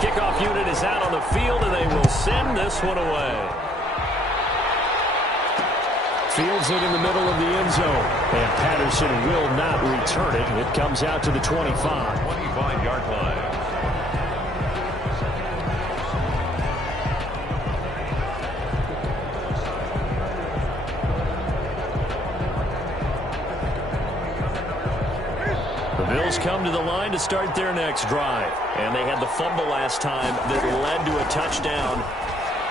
kickoff unit is out on the field, and they will send this one away. Fields it in the middle of the end zone. And Patterson will not return it. It comes out to the 25. 25-yard line. The Bills come to the line to start their next drive. And they had the fumble last time that led to a touchdown.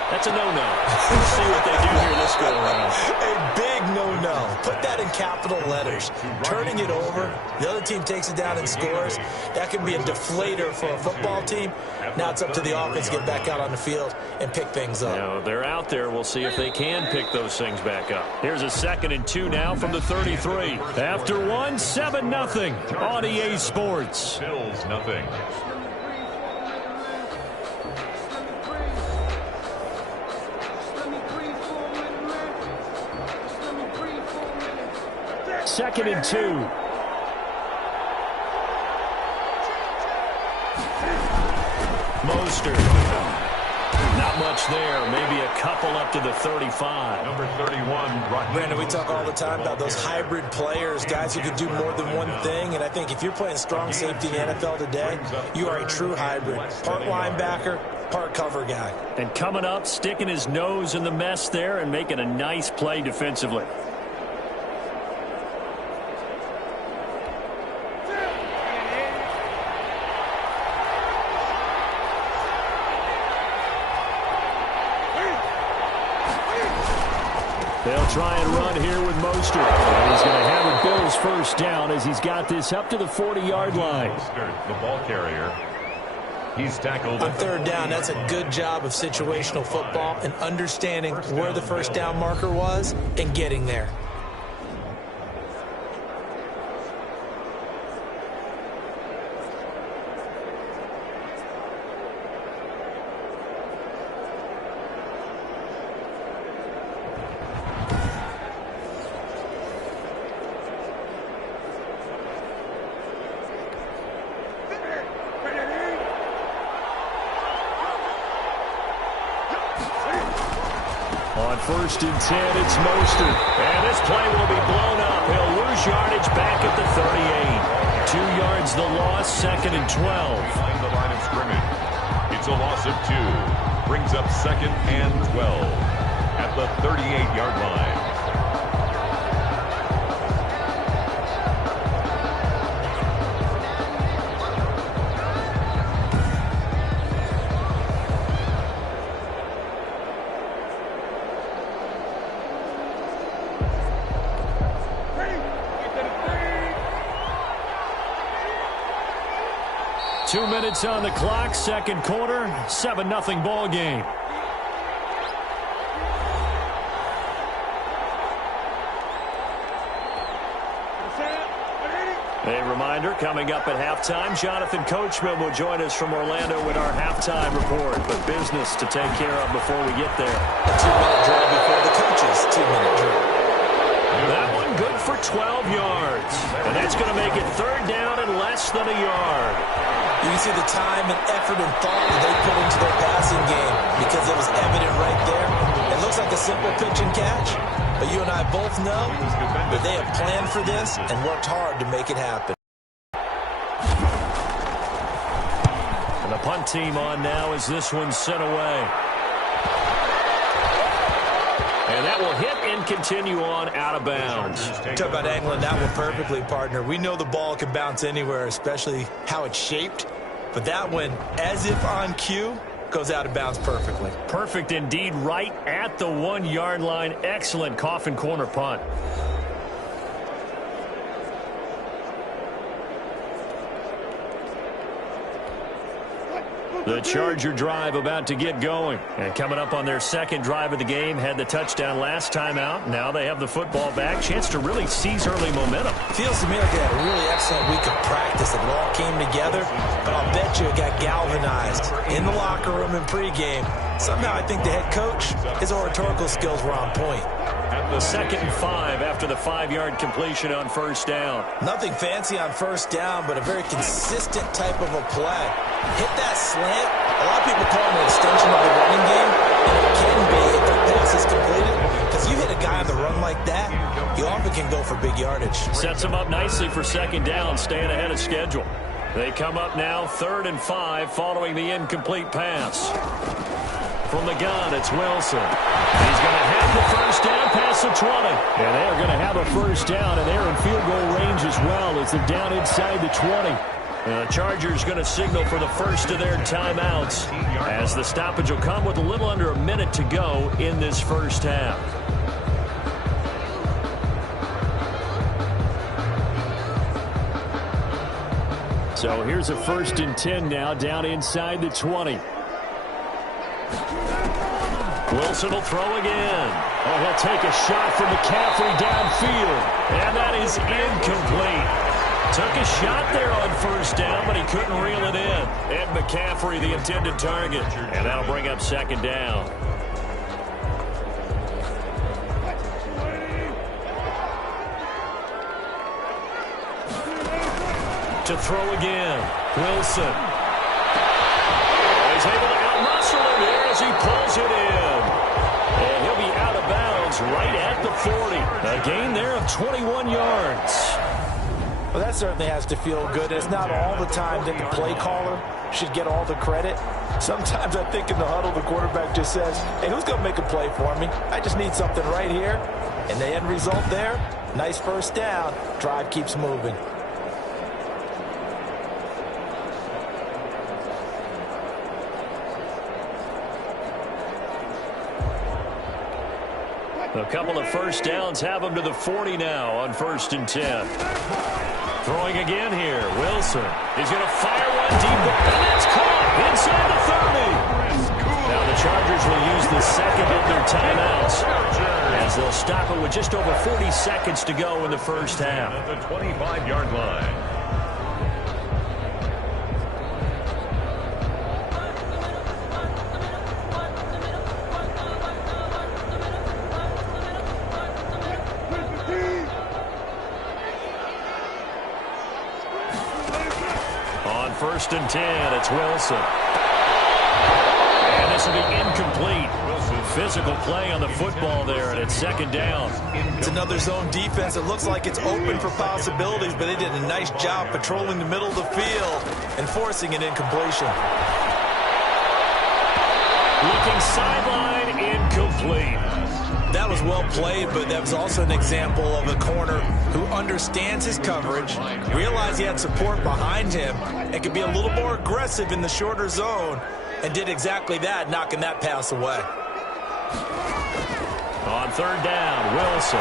That's a no-no. Let's see what they do here this go-around. A big no-no. Put that in capital letters. Turning it over, the other team takes it down and scores. That can be a deflator for a football team. Now it's up to the offense to get back out on the field and pick things up. Now, they're out there. We'll see if they can pick those things back up. Here's a 2nd and 2 now from the 33. After one, 7-0 on EA Sports. Bills nothing. Second and 2. Mostert. Not much there. Maybe a couple up to the 35. Number 31. Brandon, we talk all the time about those hybrid players, guys who can do more than one thing. And I think if you're playing strong safety in the NFL today, you are a true hybrid. Part linebacker, part cover guy. And coming up, sticking his nose in the mess there and making a nice play defensively. They'll try and run here with Mostert. And he's going to have a Bills first down as he's got this up to the 40-yard line. Mostert, the ball carrier. He's tackled. On third down, that's a good job of situational football and understanding where the first down marker was and getting there. On 1st and 10, it's Mostert. And this play will be blown up. He'll lose yardage back at the 38. 2 yards the loss, 2nd and 12. Behind the line of scrimmage. It's a loss of 2. Brings up 2nd and 12 at the 38-yard line. Two minutes on the clock, second quarter, 7-0 ball game. A reminder, coming up at halftime, Jonathan Coachman will join us from Orlando with our halftime report. But business to take care of before we get there. A 2-minute drill before the coaches' 2-minute drill. That one good for 12 yards. And that's going to make it third down and less than a yard. You can see the time and effort and thought that they put into their passing game because it was evident right there. It looks like a simple pitch and catch, but you and I both know that they have planned for this and worked hard to make it happen. And the punt team on now as this one's sent away. And that will hit and continue on out of bounds. Talk about angling that one perfectly, partner. We know the ball can bounce anywhere, especially how it's shaped. But that one, as if on cue, goes out of bounds perfectly. Perfect indeed, right at the 1-yard line. Excellent coffin corner punt. The Charger drive about to get going. And coming up on their second drive of the game, had the touchdown last time out. Now they have the football back. Chance to really seize early momentum. Feels to me like they had a really excellent week of practice. It all came together, but I'll bet you it got galvanized in the locker room and pregame. Somehow I think the head coach, his oratorical skills were on point. 2nd and 5 after the 5-yard completion on first down. Nothing fancy on first down, but a very consistent type of a play. Hit that slant. A lot of people call it an extension of the running game, and it can be if that pass is completed. Because you hit a guy on the run like that, you often can go for big yardage. Sets them up nicely for 2nd down, staying ahead of schedule. They come up now 3rd and 5 following the incomplete pass. From the gun, it's Wilson. He's going to have the first down past the 20. And they are going to have a first down, and they're in field goal range as well as they're down inside the 20. The Chargers going to signal for the first of their timeouts as the stoppage will come with a little under a minute to go in this first half. So here's a 1st and 10 now down inside the 20. Wilson will throw again. Oh, he'll take a shot from McCaffrey downfield. And that is incomplete. Took a shot there on first down, but he couldn't reel it in. Ed McCaffrey, the intended target. And that'll bring up 2nd down. To throw again. Wilson. He's able to out-muscle him here as he pulls it in. And he'll be out of bounds right at the 40. A gain there of 21 yards. Well, that certainly has to feel good. It's not all the time that the play caller should get all the credit. Sometimes I think in the huddle, the quarterback just says, hey, who's going to make a play for me? I just need something right here. And the end result there, nice first down. Drive keeps moving. A couple of first downs have them to the 40 now on 1st and 10. Throwing again here. Wilson. He's going to fire one deep, and that's caught inside the 30. Now the Chargers will use the 2nd of their timeouts as they'll stop it with just over 40 seconds to go in the first half. At the 25-yard line. On 1st and 10, it's Wilson. And this will be incomplete. Physical play on the football there, and it's 2nd down. It's another zone defense. It looks like it's open for possibilities, but they did a nice job patrolling the middle of the field and forcing an incompletion. Looking sideline, incomplete. That was well played, but that was also an example of a corner who understands his coverage, realized he had support behind him, and could be a little more aggressive in the shorter zone, and did exactly that, knocking that pass away. On 3rd down, Wilson.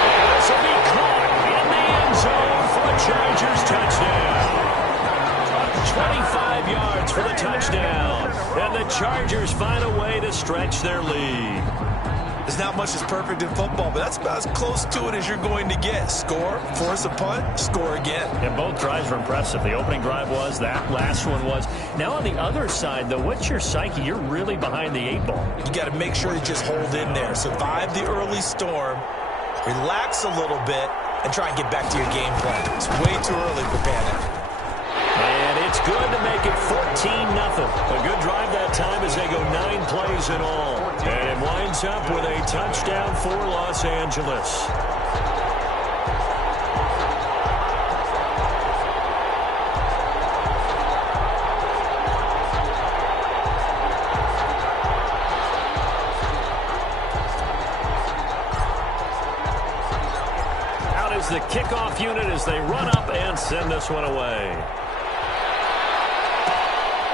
And this will be caught in the end zone for a Chargers touchdown. 25 yards for the touchdown. And the Chargers find a way to stretch their lead. There's not much that's perfect in football, but that's about as close to it as you're going to get. Score, force a punt, score again. And both drives were impressive. The opening drive was, that last one was. Now on the other side, though, what's your psyche? You're really behind the 8 ball. You got to make sure you just hold in there. Survive the early storm, relax a little bit, and try and get back to your game plan. It's way too early for panic. And it's good to make it 14-0. A good drive that time as they go 9 plays in all. And it winds up with a touchdown for Los Angeles. Out is the kickoff unit as they run up and send this one away.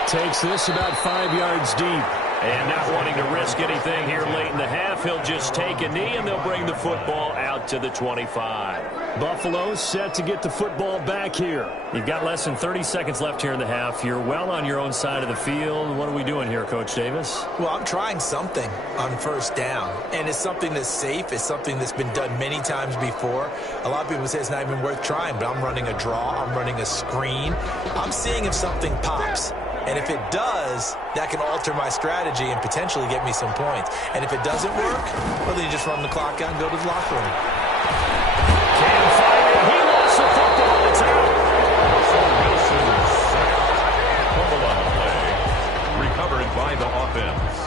Takes this about 5 yards deep. And not wanting to risk anything here late in the half, he'll just take a knee, and they'll bring the football out to the 25. Buffalo set to get the football back here. You've got less than 30 seconds left here in the half. You're well on your own side of the field. What are we doing here, Coach Davis? Well, I'm trying something on first down, and it's something that's safe. It's something that's been done many times before. A lot of people say it's not even worth trying, but I'm running a draw. I'm running a screen. I'm seeing if something pops. And if it does, that can alter my strategy and potentially get me some points. And if it doesn't work, well, then you just run the clock out and go to the locker room. Can't find it. He lost the football. It's out. Russell Wilson sacked. Fumble on the play. Recovered by the offense.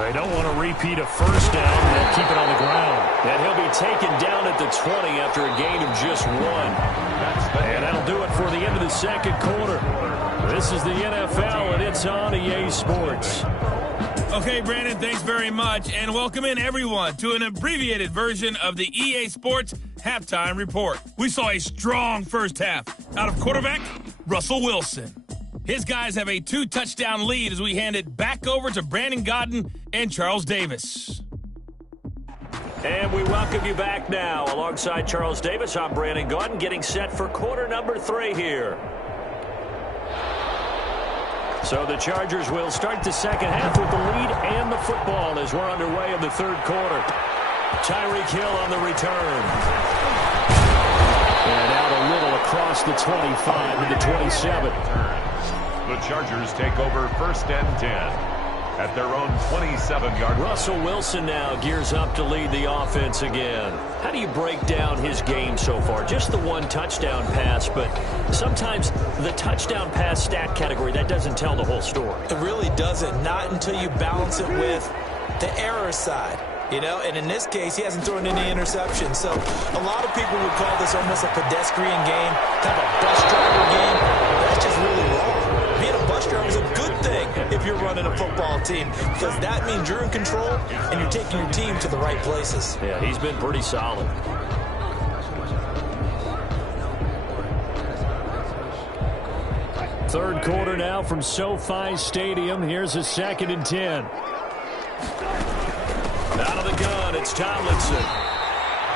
They don't want to repeat a first down. They'll keep it on the ground. And he'll be taken down at the 20 after a gain of just 1. And that'll do it for the end of the second quarter. This is the NFL, and it's on EA Sports. Okay, Brandon, thanks very much. And welcome in, everyone, to an abbreviated version of the EA Sports Halftime Report. We saw a strong first half out of quarterback Russell Wilson. His guys have a 2-touchdown lead as we hand it back over to Brandon Godden and Charles Davis. And we welcome you back now. Alongside Charles Davis, I'm Brandon Godden, getting set for quarter number 3 here. So the Chargers will start the second half with the lead and the football as we're underway in the third quarter. Tyreek Hill on the return. And out a little across the 25 to the 27. The Chargers take over first and 10 at their own 27-yard line. Russell Wilson now gears up to lead the offense again. How do you break down his game so far? Just the 1 touchdown pass, but sometimes the touchdown pass stat category, that doesn't tell the whole story. It really doesn't, not until you balance it with the error side. You know, and in this case, he hasn't thrown any interceptions. So a lot of people would call this almost a pedestrian game, kind of a bus driver game. That's just really wrong. Being a bus driver is a good thing if you're running a football team, because that means you're in control and you're taking your team to the right places. Yeah, he's been pretty solid. Third quarter now from SoFi Stadium. Here's a 2nd and 10. Out of the gun, it's Tomlinson.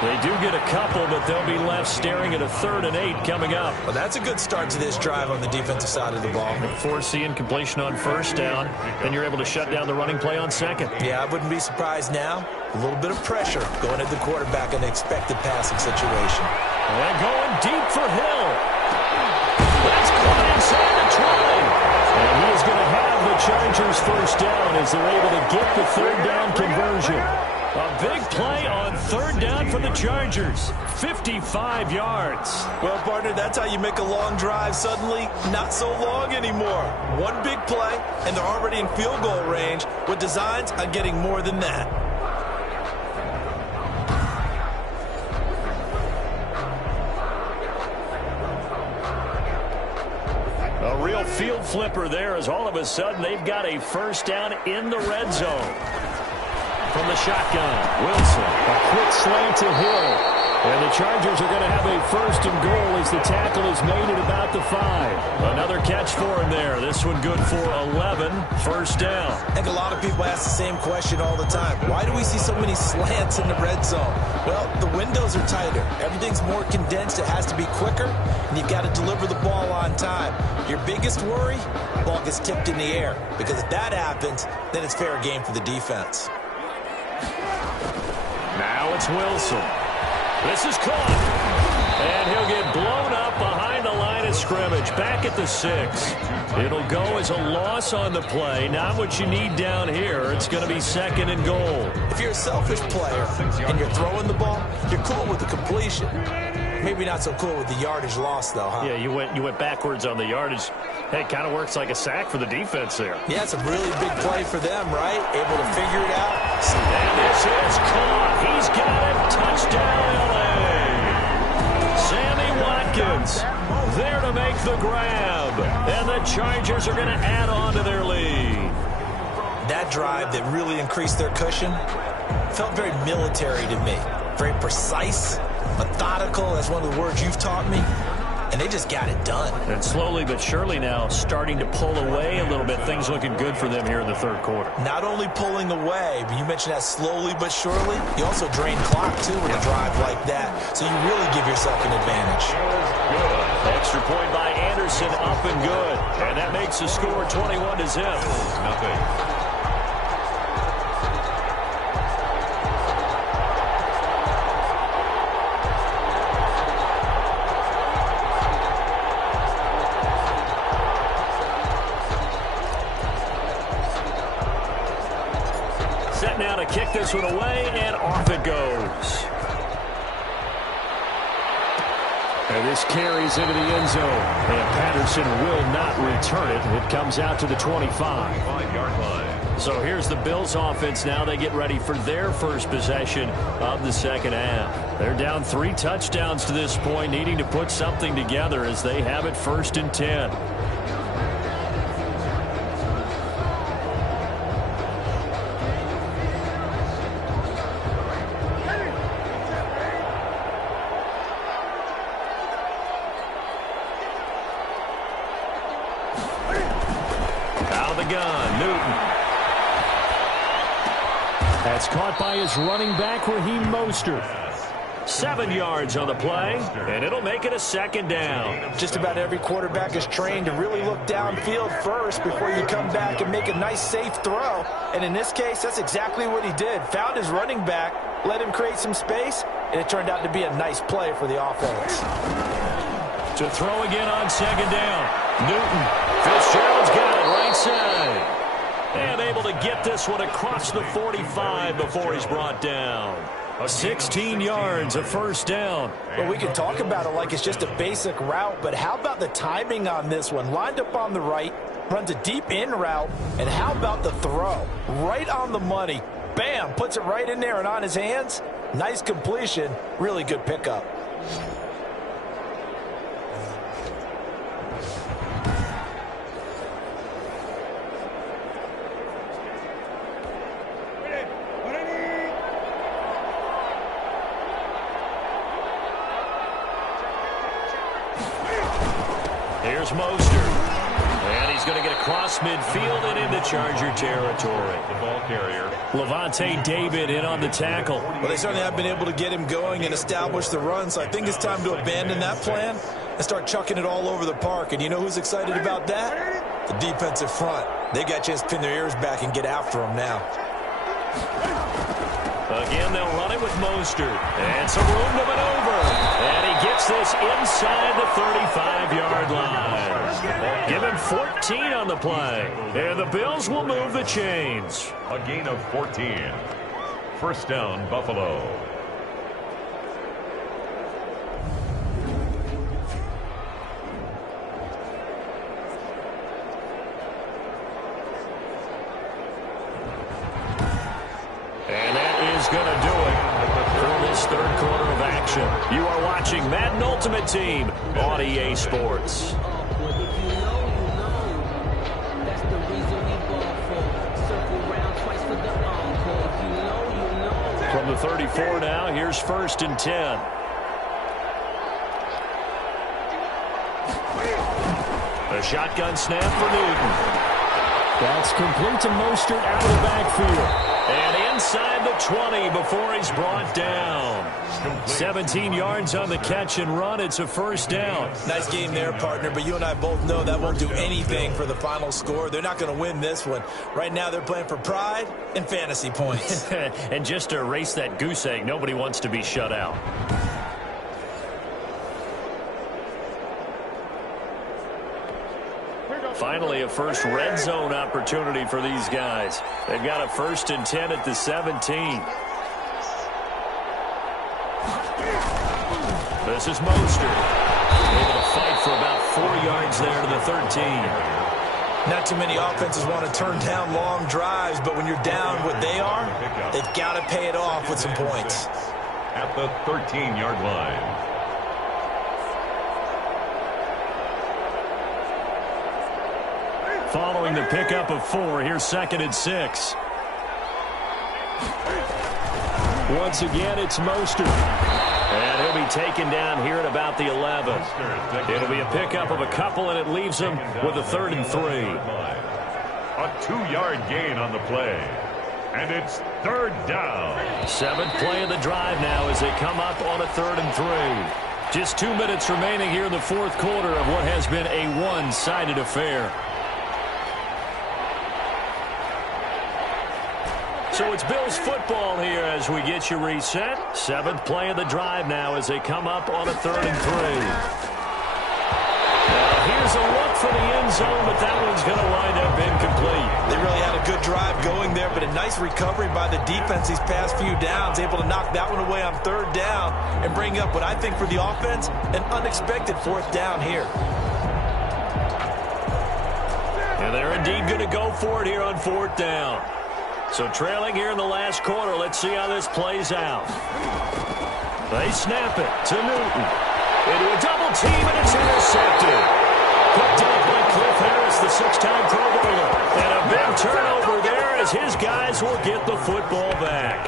They do get a couple, but they'll be left staring at a 3rd and 8 coming up. Well, that's a good start to this drive on the defensive side of the ball. Force the incompletion on first down, then you're able to shut down the running play on second. Yeah, I wouldn't be surprised now. A little bit of pressure going at the quarterback in an expected passing situation. And going deep for Hill. That's caught inside the 20. And he is going to have the Chargers first down as they're able to get the 3rd down conversion. A big play on 3rd down for the Chargers. 55 yards. Well, partner, that's how you make a long drive suddenly not so long anymore. One big play, and they're already in field goal range with designs on getting more than that. A real field flipper there as all of a sudden they've got a first down in the red zone. From the shotgun, Wilson, a quick slant to Hill. And the Chargers are going to have a 1st and goal as the tackle is made at about the 5. Another catch for him there. This one good for 11. First down. I think a lot of people ask the same question all the time. Why do we see so many slants in the red zone? Well, the windows are tighter. Everything's more condensed. It has to be quicker, and you've got to deliver the ball on time. Your biggest worry, the ball gets tipped in the air. Because if that happens, then it's fair game for the defense. Now it's Wilson. This is caught. And he'll get blown up behind the line of scrimmage. Back at the 6. It'll go as a loss on the play. Not what you need down here. It's going to be 2nd and goal. If you're a selfish player and you're throwing the ball, you're cool with the completion. Maybe not so cool with the yardage loss, though, huh? Yeah, you went backwards on the yardage. Hey, it kind of works like a sack for the defense there. Yeah, it's a really big play for them, right? Able to figure it out. And this is caught. He's got it. Touchdown, L.A. Sammy Watkins there to make the grab. And the Chargers are going to add on to their lead. That drive that really increased their cushion felt very military to me. Very precise, methodical, that's one of the words you've taught me. and they just got it done. And slowly but surely now starting to pull away a little bit. Things looking good for them here in the third quarter. Not only pulling away, but you mentioned that slowly but surely, you also drain clock, too, with a drive like that. So you really give yourself an advantage. Good. Extra point by Anderson, up and good. And that makes the score 21-0. Nothing. Now to kick this one away, and off it goes. And this carries into the end zone, and Patterson will not return it. It comes out to the 25-yard line. So here's the Bills offense now. They get ready for their first possession of the second half. They're down 3 touchdowns to this point, needing to put something together as they have it 1st and 10. That's caught by his running back, Raheem Mostert. 7 yards on the play, and it'll make it a 2nd down. Just about every quarterback is trained to really look downfield first before you come back and make a nice, safe throw. And in this case, that's exactly what he did. Found his running back, let him create some space, and it turned out to be a nice play for the offense. To throw again on 2nd down. Newton. Fitzgerald's got it right side. And able to get this one across the 45 before he's brought down. 16 yards, a 1st down. Well, we can talk about it like it's just a basic route, but how about the timing on this one? Lined up on the right, runs a deep in route, and how about the throw? Right on the money. Bam, puts it right in there and on his hands. Nice completion, really good pickup. Here's Mostert. And he's going to get across midfield and into Charger territory. The ball carrier. Levante David in on the tackle. Well, they certainly have been able to get him going and establish the run, so I think it's time to abandon that plan and start chucking it all over the park. And you know who's excited about that? The defensive front. They got a chance to pin their ears back and get after him now. Again, they'll run it with Mostert. And some room to maneuver. And he gets this inside the 35-yard line. Give him 14 on the play. And the Bills will move the chains. A gain of 14. 1st down, Buffalo. Going to do it for this 3rd quarter of action. You are watching Madden Ultimate Team on EA Sports. From the 34 now, here's 1st and 10. A shotgun snap for Newton. That's complete to Mostert out of the backfield. And inside the 20 before he's brought down. 17 yards on the catch and run. It's a 1st down. Nice game there, partner, but you and I both know that won't do anything for the final score. They're not going to win this one. Right now they're playing for pride and fantasy points. And just to erase that goose egg, nobody wants to be shut out. Finally, a first red zone opportunity for these guys. They've got a 1st and 10 at the 17. This is Mostert. Able to fight for about 4 yards there to the 13. Not too many offenses want to turn down long drives, but when you're down what they are, they've got to pay it off with some points. At the 13-yard line. Following the pickup of 4, here's 2nd and 6. Once again, it's Mostert. And he'll be taken down here at about the 11. It'll be a pickup of a couple, and it leaves them with a 3rd and 3. A 2-yard gain on the play. And it's 3rd down. 7th play of the drive now as they come up on a 3rd and 3. Just 2 minutes remaining here in the 4th quarter of what has been a one-sided affair. So it's Bills football here as we get you reset. 7th play of the drive now as they come up on a 3rd and 3. Here's a look for the end zone, but that one's going to wind up incomplete. They really had a good drive going there, but a nice recovery by the defense these past few downs, able to knock that one away on 3rd down and bring up what I think for the offense, an unexpected 4th down here. And they're indeed going to go for it here on 4th down. So trailing here in the last quarter, let's see how this plays out. They snap it to Newton. Into a double team, and it's intercepted. Picked up by Cliff Harris, the 6-time Pro Bowler. And a big turnover there as his guys will get the football back.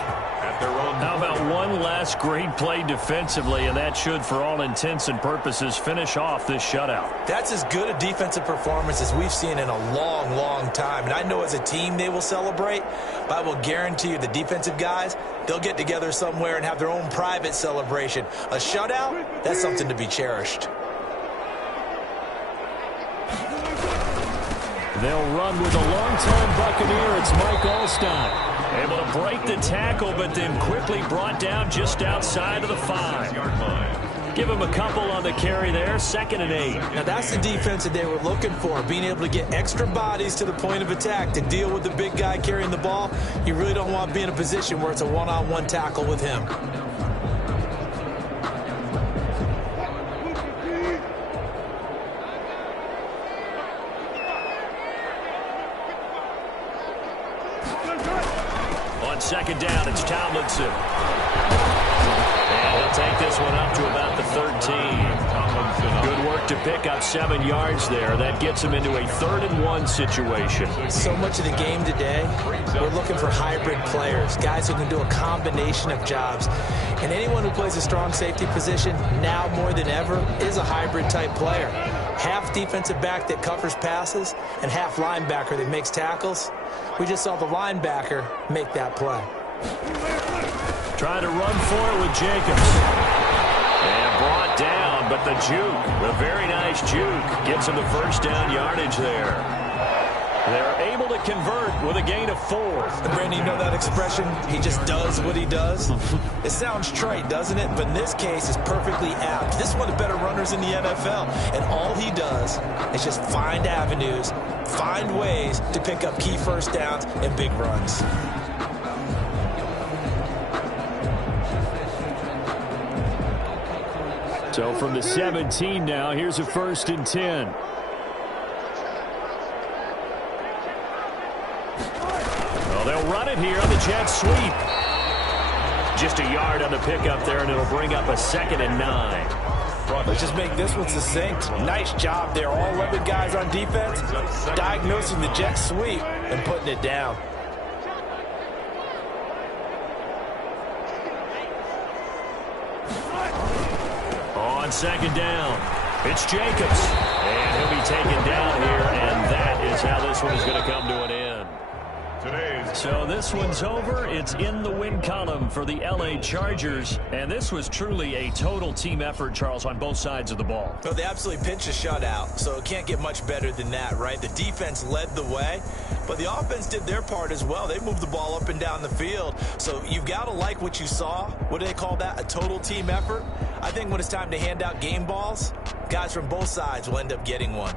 How about one last great play defensively, and that should, for all intents and purposes, finish off this shutout. That's as good a defensive performance as we've seen in a long, long time. And I know as a team they will celebrate, but I will guarantee you the defensive guys, they'll get together somewhere and have their own private celebration. A shutout, that's something to be cherished. They'll run with a longtime Buccaneer. It's Mike Alstott. Able to break the tackle, but then quickly brought down just outside of the 5. Give him a couple on the carry there, 2nd and 8. Now that's the defense that they were looking for, being able to get extra bodies to the point of attack to deal with the big guy carrying the ball. You really don't want to be in a position where it's a one-on-one tackle with him. On 2nd down, it's Tomlinson. And he'll take this one up to about the 13. Good work to pick up 7 yards there. That gets him into a 3rd and 1 situation. So much of the game today, we're looking for hybrid players, guys who can do a combination of jobs. And anyone who plays a strong safety position, now more than ever, is a hybrid type player. Half defensive back that covers passes and half linebacker that makes tackles. We just saw the linebacker make that play. Trying to run for it with Jacobs. And brought down, but the juke, a very nice juke, gets him the 1st down yardage there. They're able to convert with a gain of 4. And Brandon, you know that expression? He just does what he does. It sounds trite, doesn't it? But in this case, it's perfectly apt. This is one of the better runners in the NFL. And all he does is just find avenues, find ways to pick up key 1st downs and big runs. So from the 17 now, here's a 1st and 10. Well, they'll run it here on the jet sweep. Just a yard on the pickup there, and it'll bring up a 2nd and 9. Let's just make this one succinct. Nice job there. All 11 guys on defense diagnosing the jet sweep and putting it down. On 2nd down, it's Jacobs. And he'll be taken down here, and that is how this one is going to come to an end. So this one's over. It's in the win column for the LA Chargers. And this was truly a total team effort, Charles, on both sides of the ball. Well, they absolutely pitched a shutout, so it can't get much better than that, right? The defense led the way, but the offense did their part as well. They moved the ball up and down the field. So you've got to like what you saw. What do they call that? A total team effort? I think when it's time to hand out game balls, guys from both sides will end up getting one.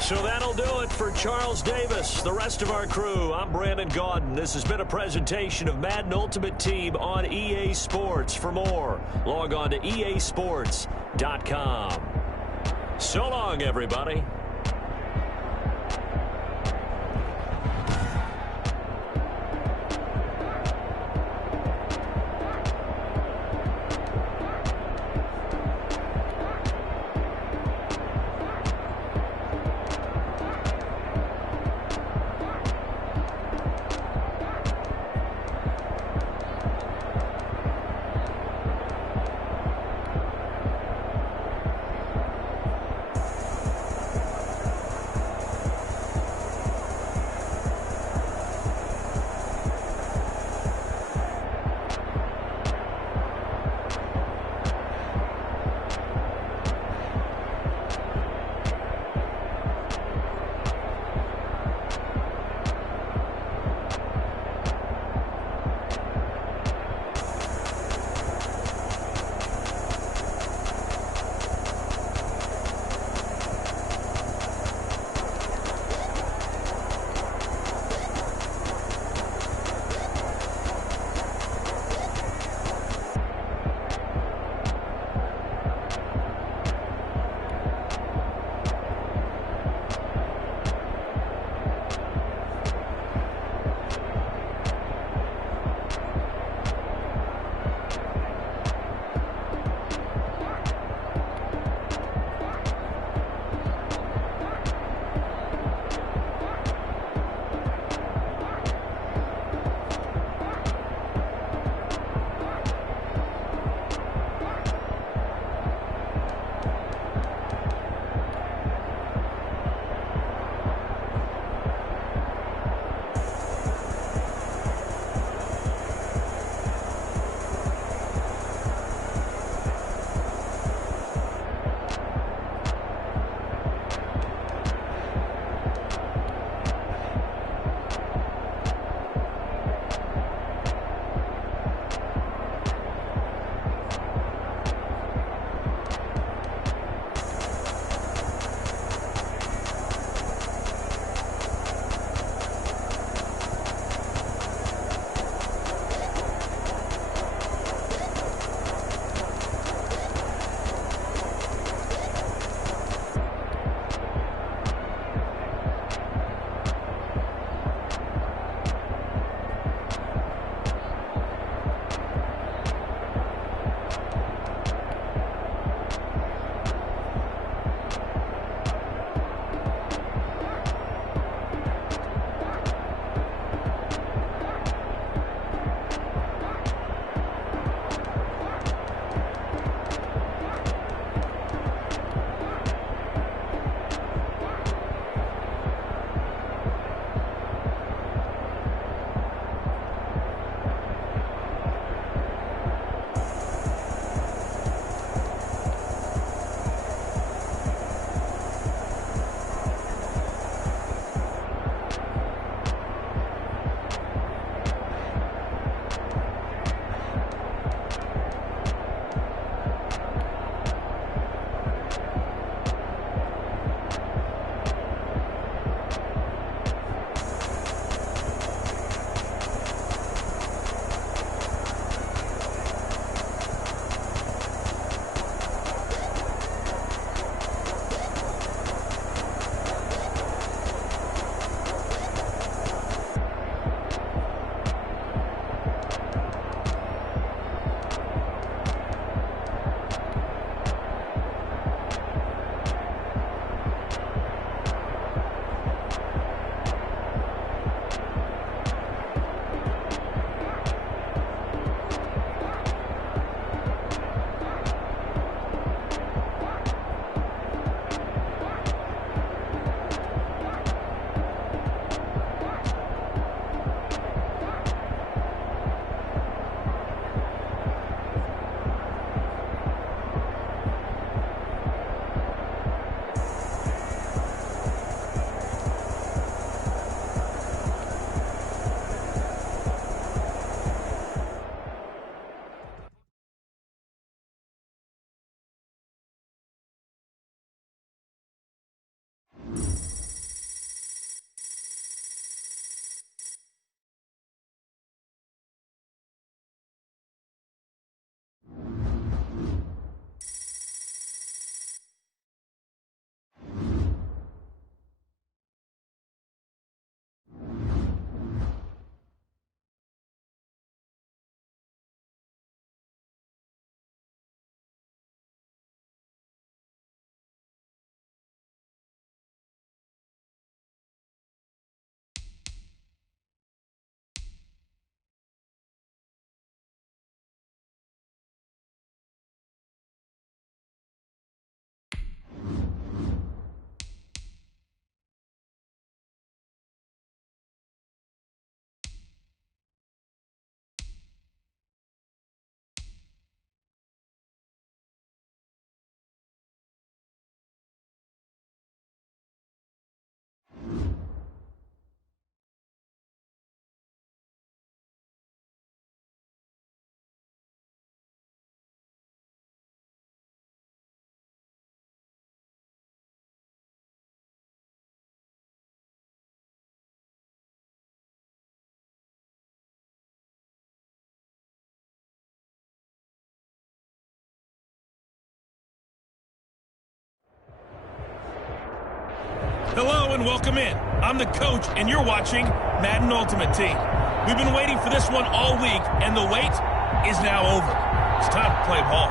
So that'll do it for Charles Davis, the rest of our crew. I'm Brandon Gaudin. This has been a presentation of Madden Ultimate Team on EA Sports. For more, log on to easports.com. So long, everybody. Hello and welcome in. I'm the coach, and you're watching Madden Ultimate Team. We've been waiting for this one all week, and the wait is now over. It's time to play ball.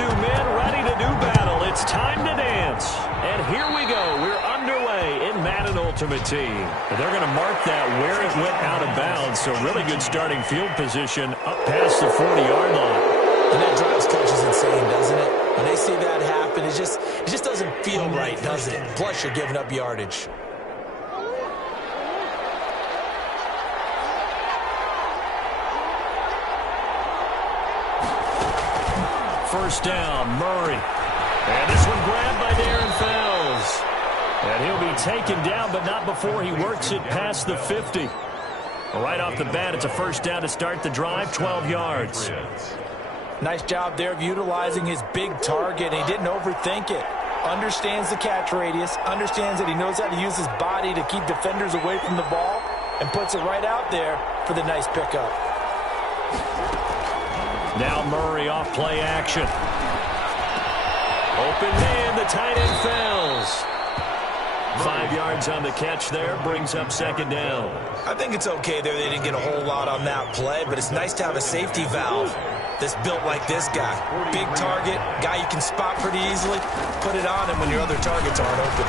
Men ready to do battle. It's time to dance. And here we go. We're underway in Madden Ultimate Team. And they're going to mark that where it went out of bounds. So really good starting field position up past the 40-yard line. And that drives coaches insane, doesn't it? When they see that happen, it just doesn't feel right, does it? Plus, you're giving up yardage. First down, Murray. And this one grabbed by Darren Fells. And he'll be taken down, but not before he works it past the 50. Right off the bat, it's a first down to start the drive, 12 yards. Nice job there of utilizing his big target. He didn't overthink it. Understands the catch radius, understands that he knows how to use his body to keep defenders away from the ball, and puts it right out there for the nice pickup. Now Murray off play action. Open man, the tight end Fells. 5 yards on the catch there, brings up second down. I think it's okay there. They didn't get a whole lot on that play, but it's nice to have a safety valve that's built like this guy. Big target, guy you can spot pretty easily. Put it on him when your other targets aren't open.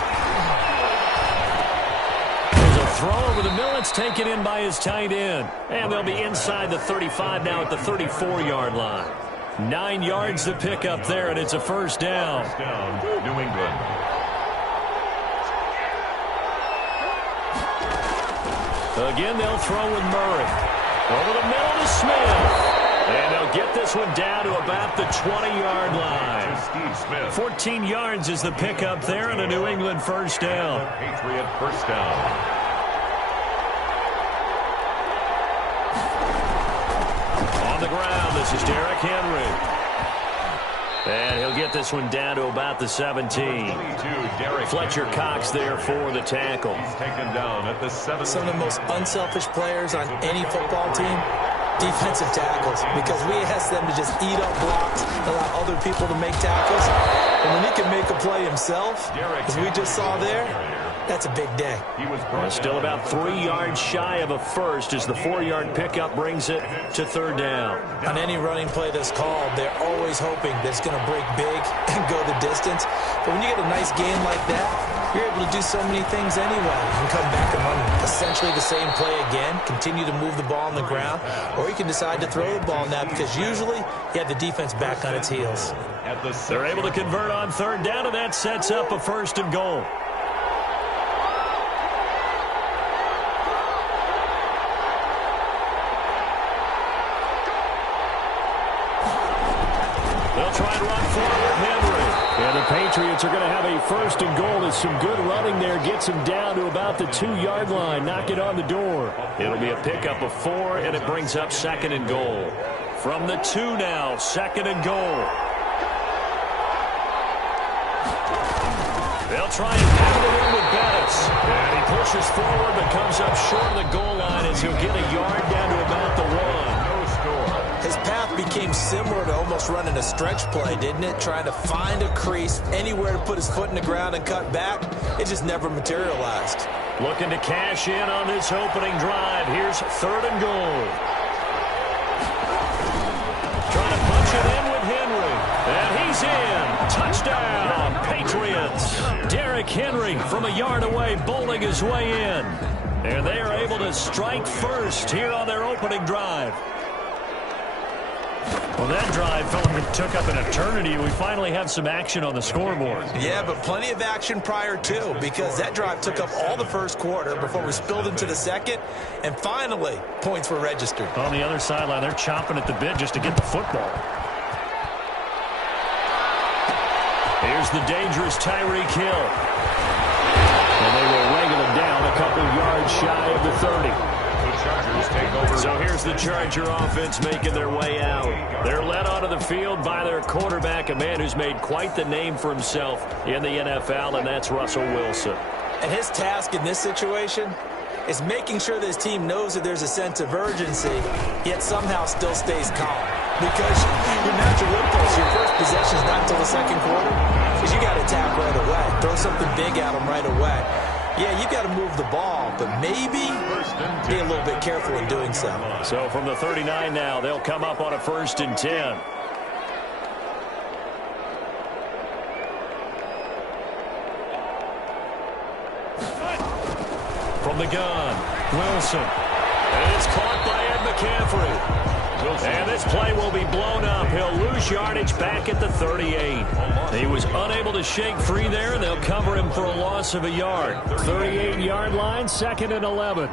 Throw over the middle, it's taken in by his tight end. And they'll be inside the 35 now at the 34-yard line. 9 yards to pick up there, and it's a first down. New England. Again, they'll throw with Murray. Over the middle to Smith. And they'll get this one down to about the 20-yard line. 14 yards is the pickup there, and a New England first down. Patriot first down. The ground, this is Derrick Henry. And he'll get this one down to about the 17. Fletcher Cox there for the tackle. He's taken down at the 7. Some of the most unselfish players on any football team, defensive tackles, because we ask them to just eat up blocks, allow other people to make tackles. And when he can make a play himself, as we just saw there, that's a big day. Still about 3 yards shy of a first as the 4-yard pickup brings it to third down. On any running play that's called, they're always hoping that it's going to break big and go the distance. But when you get a nice gain like that, you're able to do so many things anyway. You can come back and run essentially the same play again, continue to move the ball on the ground, or you can decide to throw the ball now because usually you have the defense back on its heels. They're able to convert on third down, and that sets up a first and goal. Patriots are going to have a first and goal as some good running there gets him down to about the 2-yard line. Knock it on the door. It'll be a pickup of 4, and it brings up second and goal. From the 2 now, second and goal. They'll try and pound it in with Bettis. And he pushes forward but comes up short of the goal line as he'll get a yard down to about the 1. His path became similar to almost running a stretch play, didn't it? Trying to find a crease, anywhere to put his foot in the ground and cut back. It just never materialized. Looking to cash in on this opening drive. Here's third and goal. Trying to punch it in with Henry. And he's in. Touchdown, Patriots. Derrick Henry from a yard away, bowling his way in. And they are able to strike first here on their opening drive. Well, that drive took up an eternity. We finally have some action on the scoreboard. Yeah, but plenty of action prior to, because that drive took up all the first quarter before we spilled into the second, and finally, points were registered. On the other sideline, they're chomping at the bit just to get the football. Here's the dangerous Tyreek Hill. And they will wrangle him down a couple yards shy of the 30. Chargers take over. So here's the Charger offense making their way out. They're led onto the field by their quarterback, a man who's made quite the name for himself in the NFL, and that's Russell Wilson. And his task in this situation is making sure that his team knows that there's a sense of urgency, yet somehow still stays calm. Because your natural impulse, your first possession is not until the second quarter, because you got to attack right away. Throw something big at them right away. Yeah, you got to move the ball, but maybe be a little bit careful in doing so. So from the 39 now, they'll come up on a 1st and 10. From the gun, Wilson. And it's caught by Ed McCaffrey. And this play will be blown up. He'll lose yardage back at the 38. He was unable to shake free there, and they'll cover him for a loss of a yard. 38-yard line, 2nd and 11.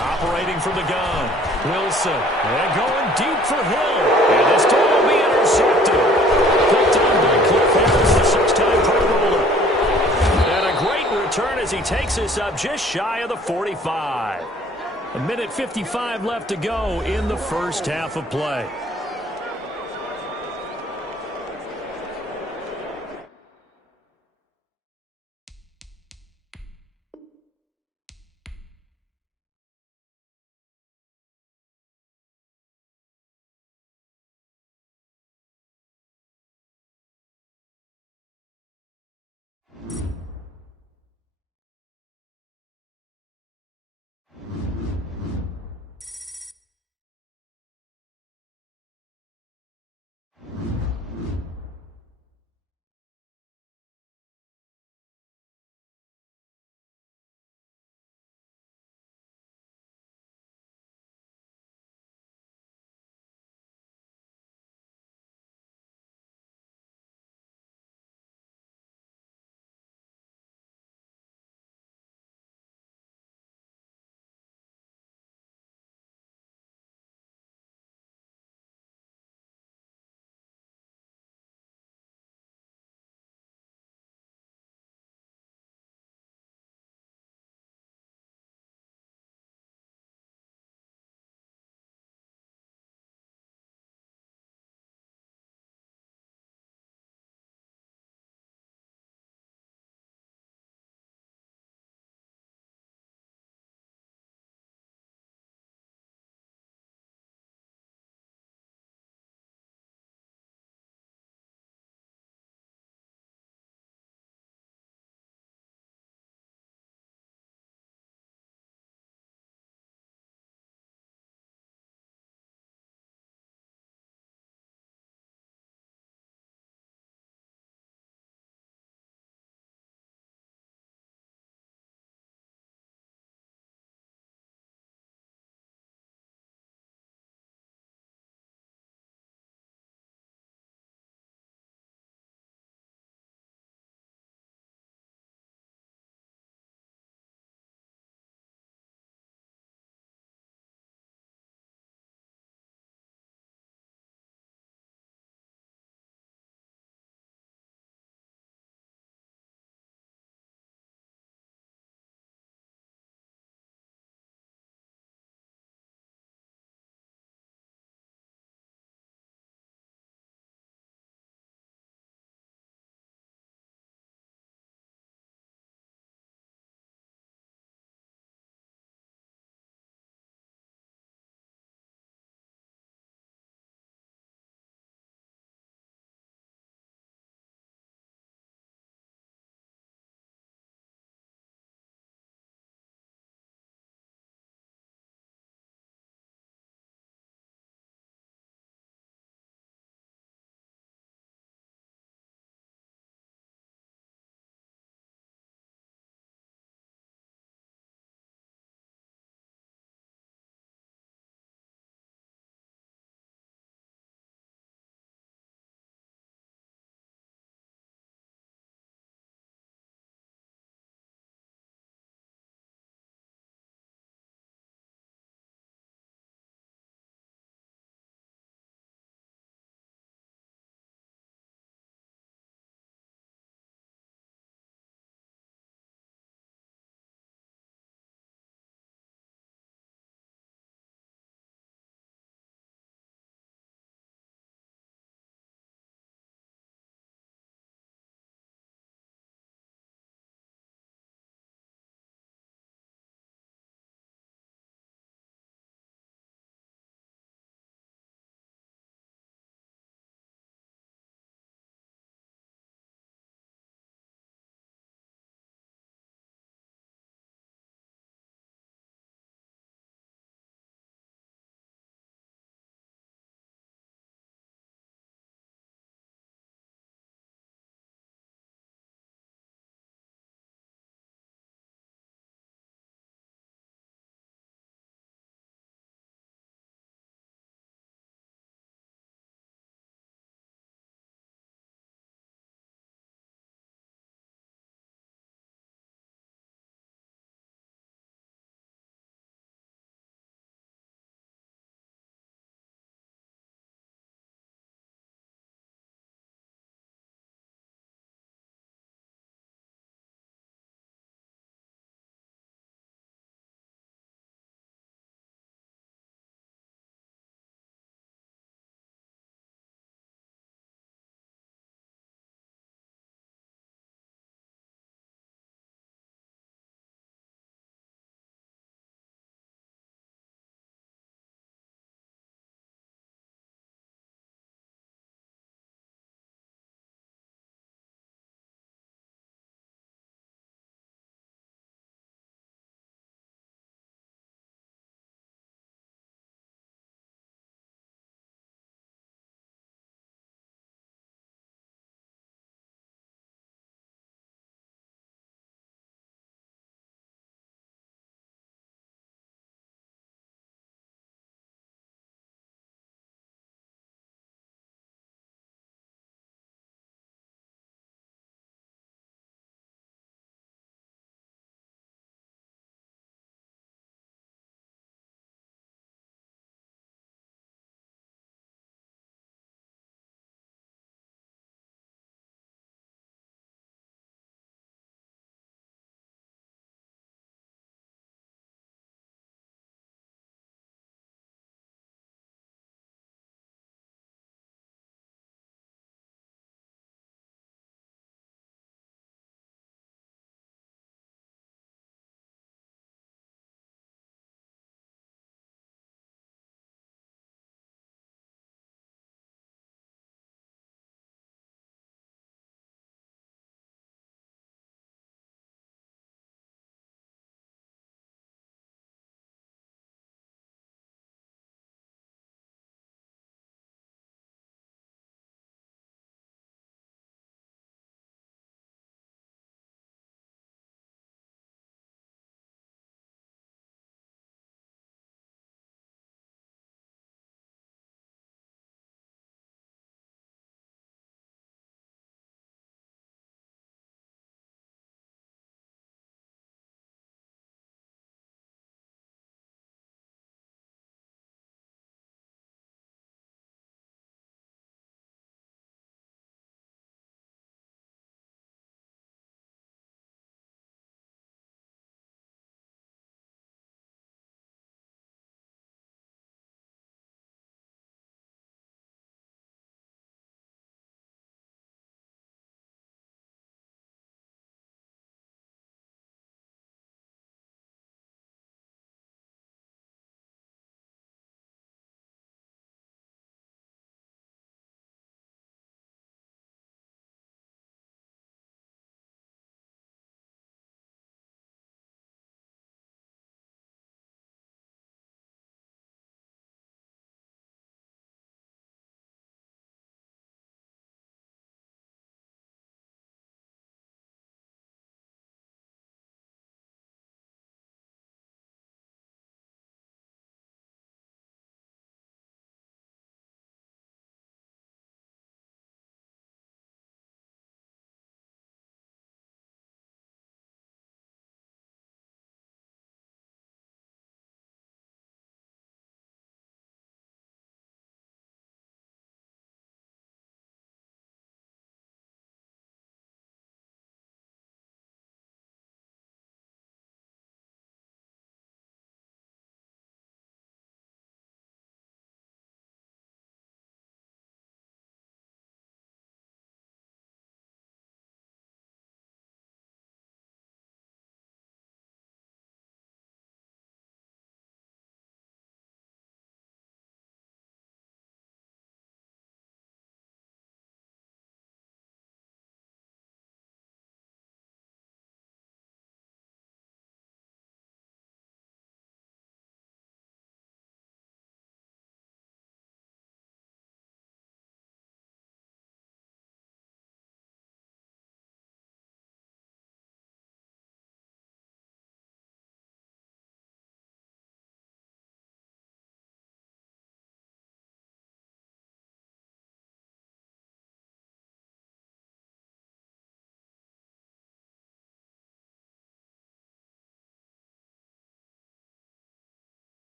Operating from the gun, Wilson. And going deep for Hill. And this time will be intercepted. Picked on by Cliff Harris, the 6-time Pro Bowler. And a great return as he takes this up just shy of the 45. A minute 55 left to go in the first half of play.